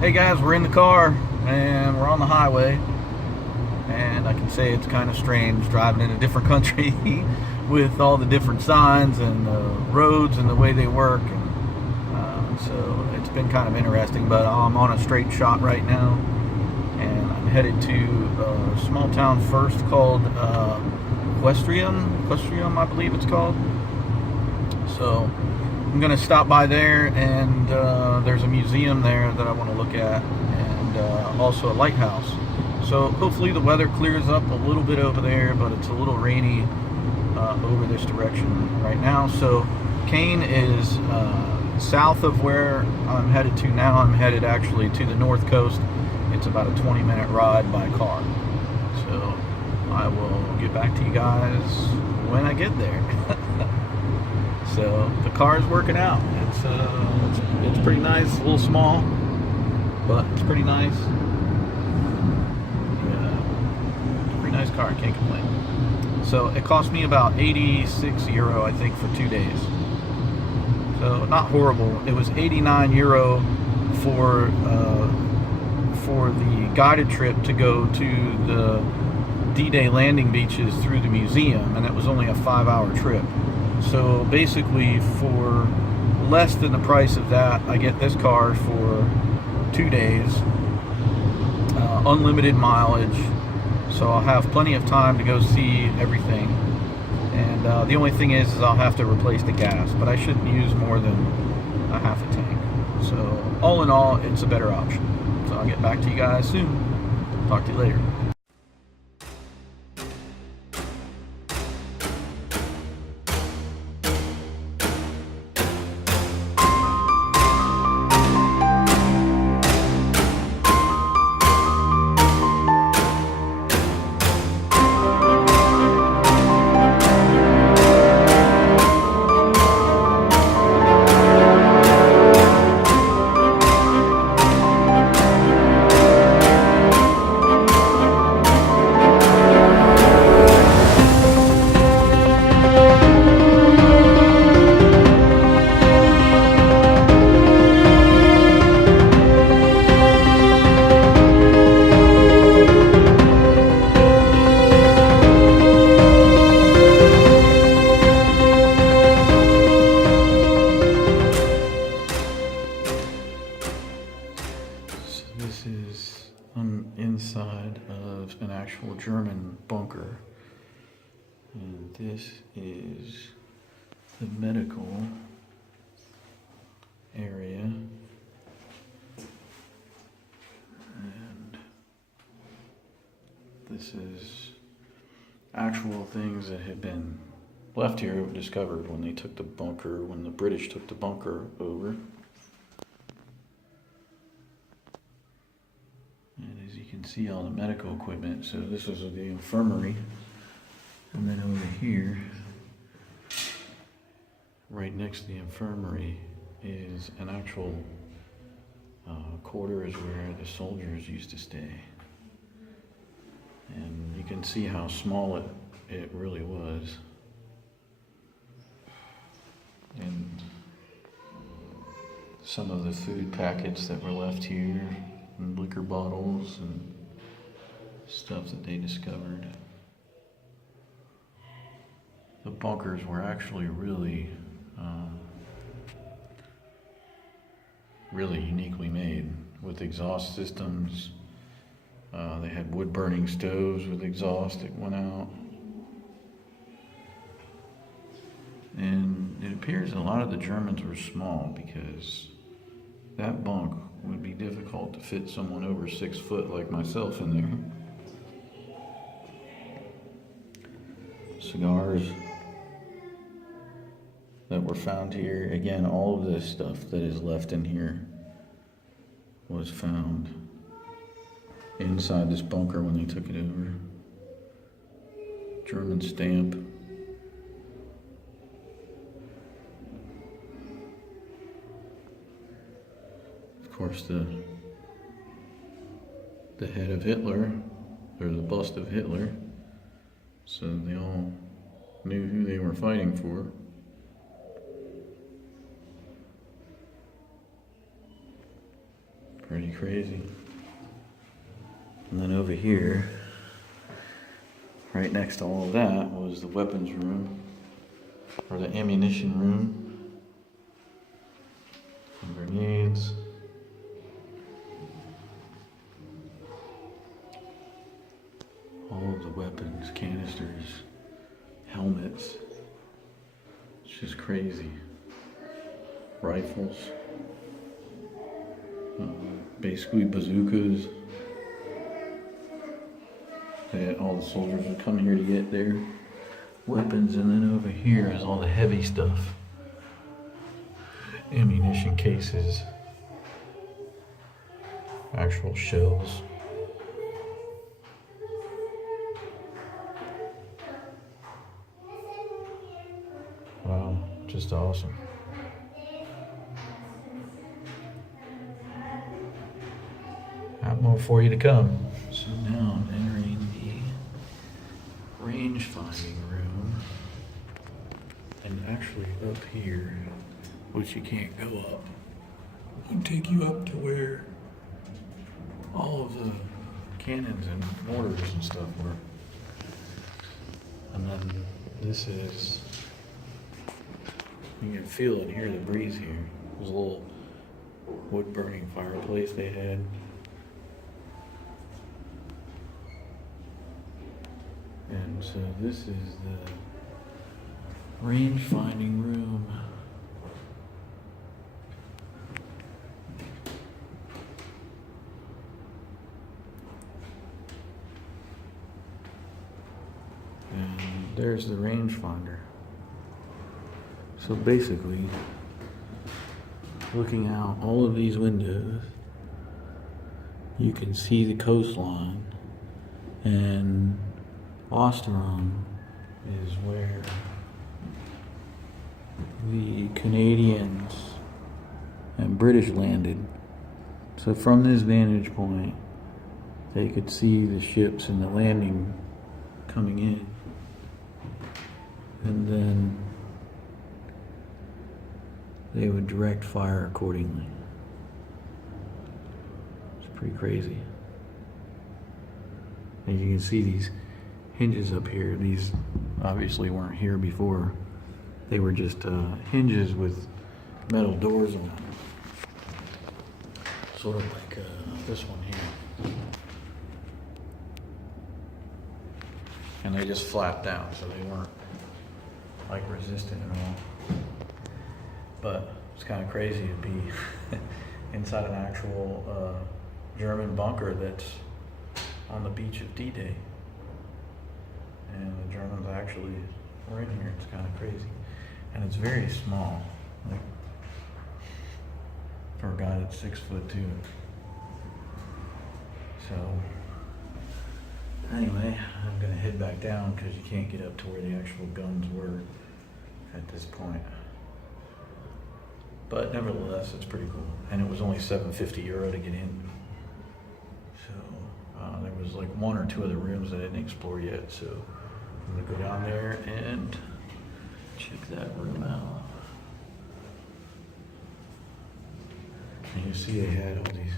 Hey guys, we're in the car and we're on the highway, and I can say it's kind of strange driving in a different country with all the different signs and the roads and the way they work, and so it's been kind of interesting. But I'm on a straight shot right now, and I'm headed to a small town first called Equestrium, I believe it's called. So I'm going to stop by there, and there's a museum there that I want to look at, and also a lighthouse. So hopefully the weather clears up a little bit over there, but it's a little rainy over this direction right now. So Caen is south of where I'm headed to now. I'm headed actually to the north coast. It's about a 20-minute ride by car. So I will get back to you guys when I get there. So the car is working out. It's pretty nice. A little small, but it's pretty nice. Yeah, pretty nice car. I can't complain. So it cost me about €86, I think, for 2 days. So not horrible. It was €89 for the guided trip to go to the D-Day landing beaches through the museum, and it was only a 5-hour trip. So basically, for less than the price of that, I get this car for 2 days, unlimited mileage, so I'll have plenty of time to go see everything. And the only thing is I'll have to replace the gas, but I shouldn't use more than a half a tank. So all in all, it's a better option. So I'll get back to you guys soon. Talk to you later. This is inside of an actual German bunker, and this is the medical area, and this is actual things that had been left here, discovered when they took the bunker, when the British took the bunker over. And as you can see, all the medical equipment. So this is the infirmary. And then over here, right next to the infirmary, is an actual quarters where the soldiers used to stay. And you can see how small it really was. And some of the food packets that were left here, and liquor bottles and stuff that they discovered. The bunkers were actually really uniquely made, with exhaust systems. They had wood burning stoves with exhaust that went out. And it appears a lot of the Germans were small, because that bunk would be difficult to fit someone over 6 foot like myself in there. Cigars that were found here. Again, all of this stuff that is left in here was found inside this bunker when they took it over. German stamp. Of course, the head of Hitler, or the bust of Hitler, so they all knew who they were fighting for. Pretty crazy. And then over here, right next to all of that, was the weapons room, or the ammunition room. Some grenades. All of the weapons, canisters, helmets. It's just crazy. Rifles. Basically bazookas. All the soldiers would come here to get their weapons, and then over here is all the heavy stuff. Ammunition cases. Actual shells. Wow, just awesome. Have more for you to come. So now I'm entering the range finding room. And actually up here, which you can't go up, will take you up to where all of the cannons and mortars and stuff were. And then this is, you can feel and hear the breeze here. There's a little wood burning fireplace they had. And so this is the range finding room. And there's the rangefinder. So basically, looking out all of these windows, you can see the coastline, and Osteron is where the Canadians and British landed. So from this vantage point, they could see the ships and the landing coming in. And then they would direct fire accordingly. It's pretty crazy. And you can see these hinges up here. These obviously weren't here before. They were just hinges with metal doors on them. Sort of like this one here. And they just flapped down, so they weren't like resistant at all. But it's kind of crazy to be inside an actual German bunker that's on the beach of D-Day. And the Germans actually were in here. It's kind of crazy. And it's very small. Like, for a guy that's 6'2". So, anyway, I'm gonna head back down because you can't get up to where the actual guns were at this point. But nevertheless, it's pretty cool. And it was only €750 to get in. So, there was like one or two other rooms that I didn't explore yet. So, I'm gonna go down there and check that room out. And you see they had all these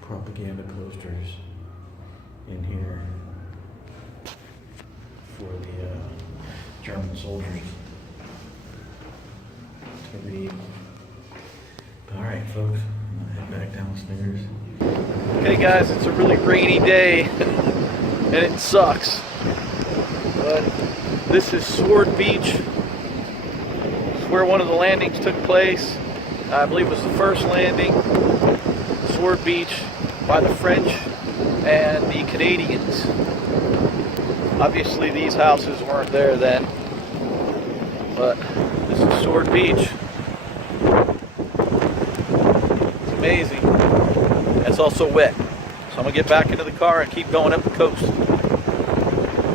propaganda posters in here for the German soldiers to read. Alright folks, I'm gonna head back downstairs. Okay guys, it's a really rainy day and it sucks. But this is Sword Beach. It's where one of the landings took place. I believe it was the first landing. Sword Beach by the French and the Canadians. Obviously these houses weren't there then. But this is Sword Beach. It's amazing. It's also wet. So I'm going to get back into the car and keep going up the coast.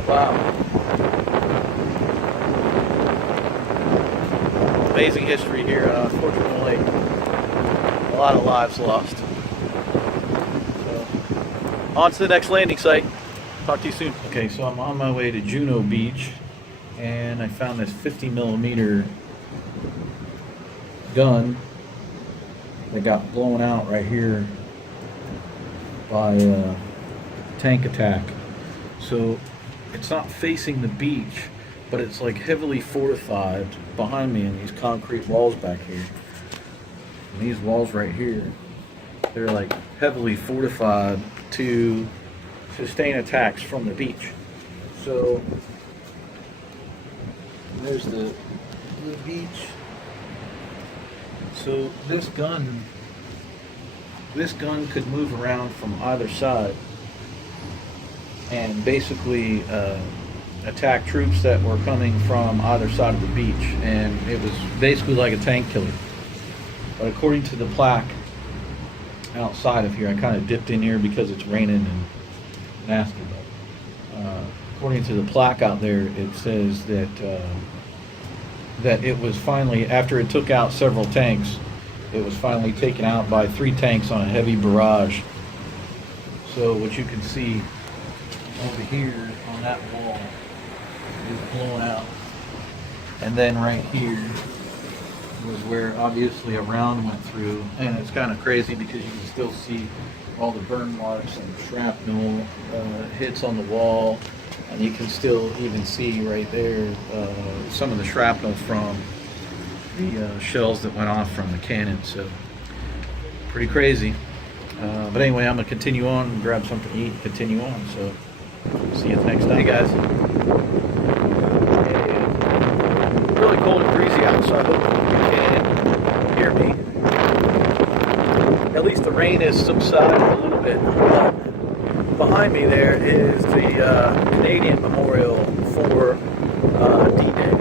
Wow. Amazing history here, unfortunately. A lot of lives lost. So, on to the next landing site. Talk to you soon. Okay, so I'm on my way to Juno Beach, and I found this 50mm gun that got blown out right here by tank attack. So it's not facing the beach, but it's like heavily fortified behind me in these concrete walls back here. And these walls right here, they're like heavily fortified to sustain attacks from the beach. So there's the beach. So this gun could move around from either side and basically attack troops that were coming from either side of the beach, and it was basically like a tank killer. But according to the plaque outside of here, I kind of dipped in here because it's raining and nasty, but according to the plaque out there, it says that that it was finally, after it took out several tanks, it was finally taken out by 3 tanks on a heavy barrage. So what you can see over here on that wall is blown out, and then right here was where obviously a round went through, and it's kind of crazy because you can still see all the burn marks and shrapnel hits on the wall, and you can still even see right there some of the shrapnel from the shells that went off from the cannon. So pretty crazy. But anyway, I'm gonna continue on and grab something to eat and continue on. So see you next time. Hey guys. Really cold and breezy out, so I hope you can hear me. At least the rain has subsided a little bit. But behind me there is the Canadian Memorial for D-Day.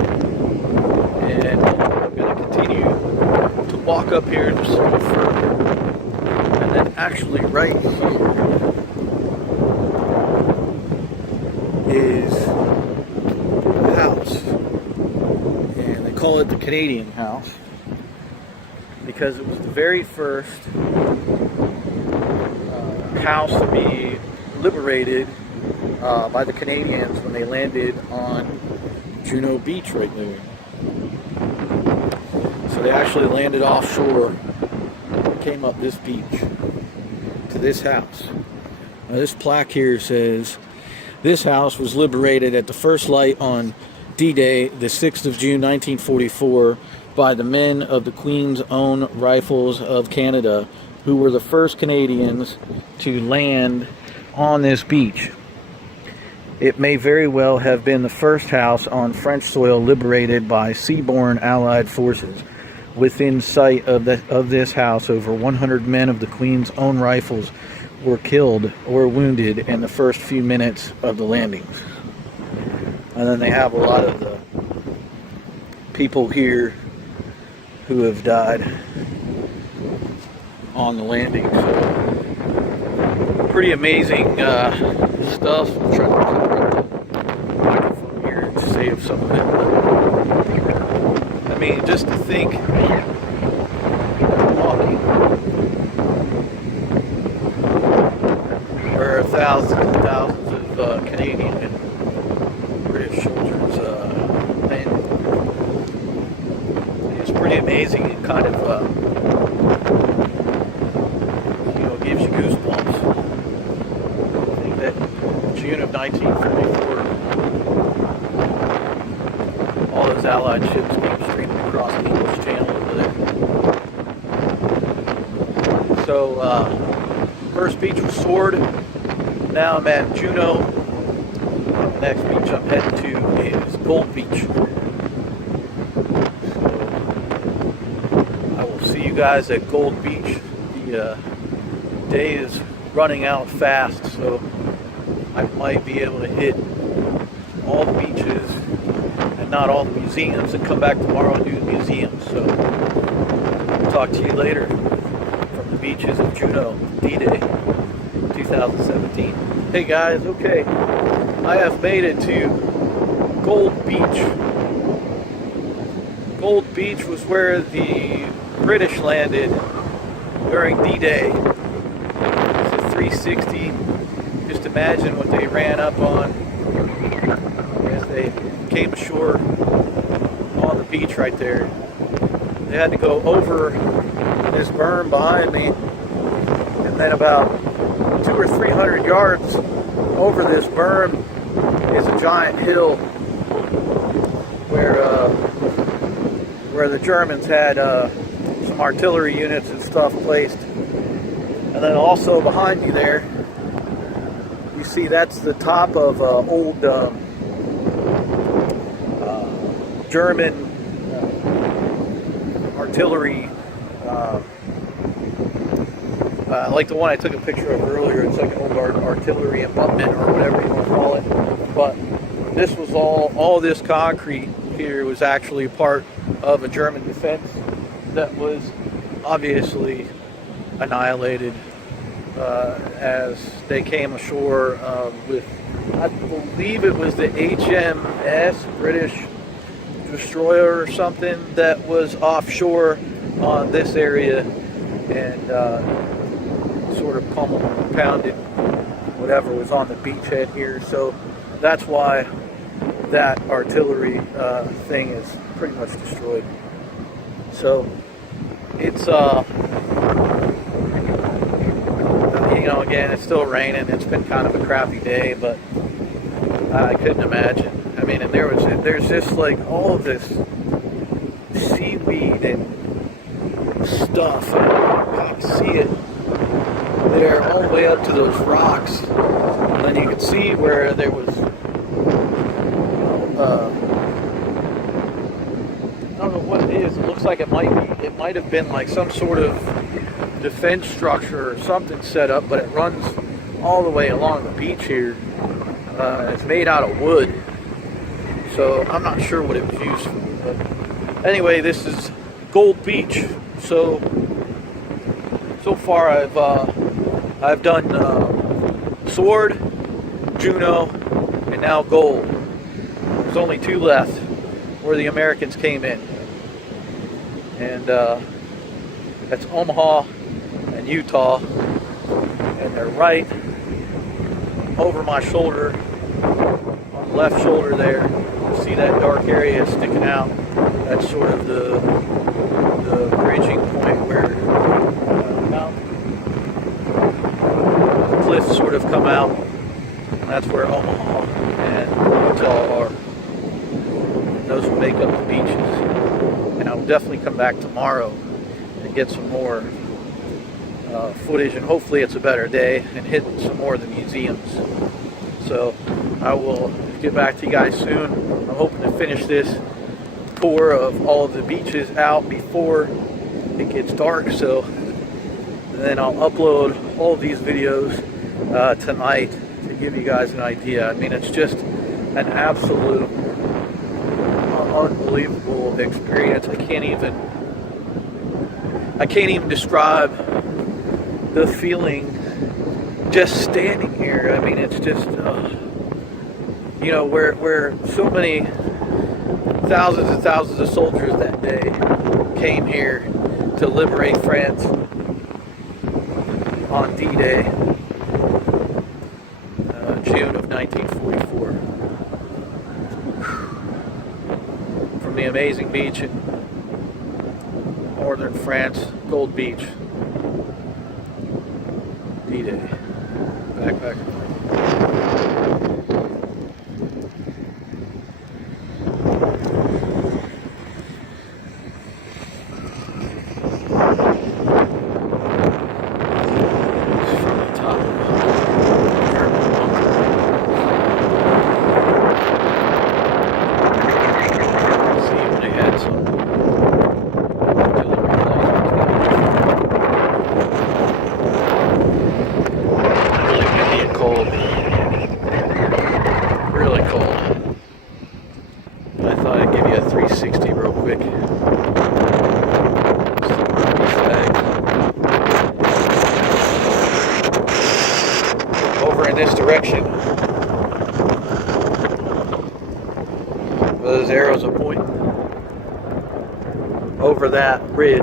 And I'm going to continue to walk up here just a little further. And then actually right here is a house. And they call it the Canadian House because it was the very first house to be liberated by the Canadians when they landed on Juno Beach right there. So they actually landed offshore, came up this beach to this house. Now this plaque here says this house was liberated at the first light on D-Day, the 6th of June 1944, by the men of the Queen's Own Rifles of Canada, who were the first Canadians to land on this beach. It may very well have been the first house on French soil liberated by seaborne Allied forces. Within sight of this house, over 100 men of the Queen's Own Rifles were killed or wounded in the first few minutes of the landings. And then they have a lot of the people here who have died on the landing. So, pretty amazing stuff. I'm trying to put the microphone here to save some of it. I mean, just to think, walking, there are thousands and thousands of Canadian and British soldiers landing. It's pretty amazing and kind of gives you goosebumps. I think that June of 1944, all those Allied ships came streaming across the English Channel over there. So, first beach was Sword. Now I'm at Juno. The next beach I'm heading to is Gold Beach. So, I will see you guys at Gold Beach. The day is running out fast, so I might be able to hit all the beaches and not all the museums, and come back tomorrow and do the museums. So I'll talk to you later from the beaches of Juno, D-Day 2017. Hey guys, okay, I have made it to Gold Beach. Gold Beach was where the British landed during D-Day. It's a 360. Just imagine what they ran up on as they came ashore on the beach right there. They had to go over this berm behind me, and then about 2 200 or 300 yards over this berm is a giant hill where the Germans had some artillery units and stuff placed. And then also behind me there, you see that's the top of old German artillery, like the one I took a picture of earlier. It's like an old artillery abutment or whatever you want to call it. But this was all this concrete here was actually part of a German defense that was obviously annihilated as they came ashore with, I believe it was the HMS British destroyer or something that was offshore on this area and sort of pummeled, pounded whatever was on the beachhead here. So that's why that artillery thing is pretty much destroyed. So it's you know, again, it's still raining. It's been kind of a crappy day, but I couldn't imagine. I mean, and there's just like all of this seaweed and stuff. I can see it there all the way up to those rocks. And then you can see where there was, I don't know what it is. It looks like it might have been like some sort of defense structure or something set up, but it runs all the way along the beach here. It's made out of wood, so I'm not sure what it was used for. But anyway, this is Gold Beach. So far I've done Sword, Juno, and now Gold. There's only 2 left where the Americans came in, and that's Omaha and Utah, and they're right over my shoulder, on the left shoulder there. You see that dark area sticking out? That's sort of the bridging point where the cliffs sort of come out. And that's where Omaha and Utah are. And those will make up the beaches. And I'll definitely come back tomorrow and get some more footage, and hopefully it's a better day, and hit some more of the museums. So I will get back to you guys soon. I'm hoping to finish this tour of all of the beaches out before it gets dark, so then I'll upload all of these videos tonight to give you guys an idea. I mean, it's just an absolute unbelievable experience. I can't even describe the feeling just standing here. I mean, it's just you know, where so many thousands and thousands of soldiers that day came here to liberate France on D-Day, June of 1944. From the amazing beach in northern France, Gold Beach, D-Day, backpacker. Direction. Those arrows are pointing over that ridge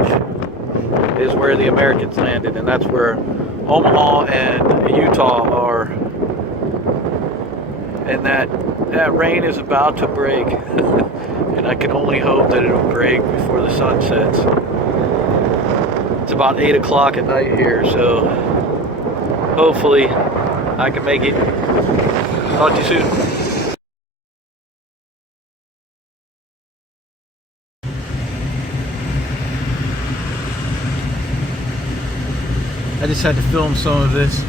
is where the Americans landed, and that's where Omaha and Utah are. And that rain is about to break, and I can only hope that it'll break before the sun sets. It's about 8 o'clock at night here, so hopefully I can make it. Talk to you soon. I just had to film some of this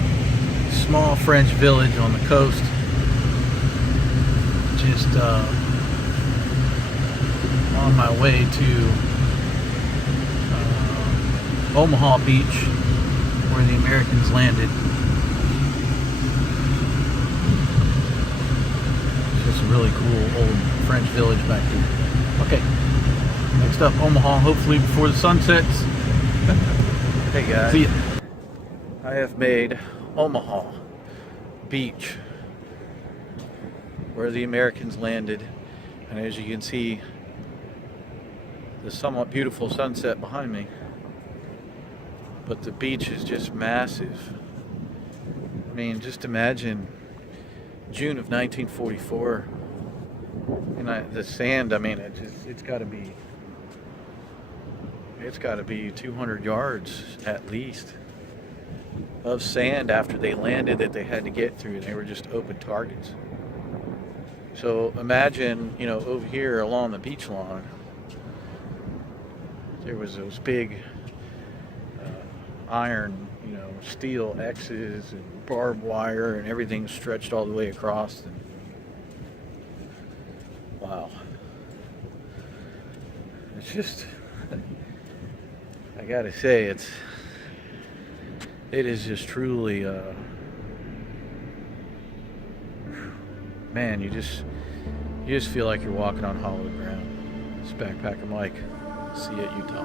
small French village on the coast. Just on my way to Omaha Beach, where the Americans landed. Just a really cool old French village back here. Okay, next up Omaha, hopefully before the sun sets. Hey guys. See ya. I have made Omaha Beach, where the Americans landed, and as you can see, the somewhat beautiful sunset behind me. But the beach is just massive. I mean, just imagine June of 1944, and the sand. I mean, it's got to be 200 yards at least of sand after they landed that they had to get through, and they were just open targets. So imagine, you know, over here along the beach lawn, there was those big iron, you know, steel X's and barbed wire and everything stretched all the way across. And wow. It's just, I gotta say, it is just truly, man, you just feel like you're walking on hollow ground. It's Backpacker Mike. See you at Utah.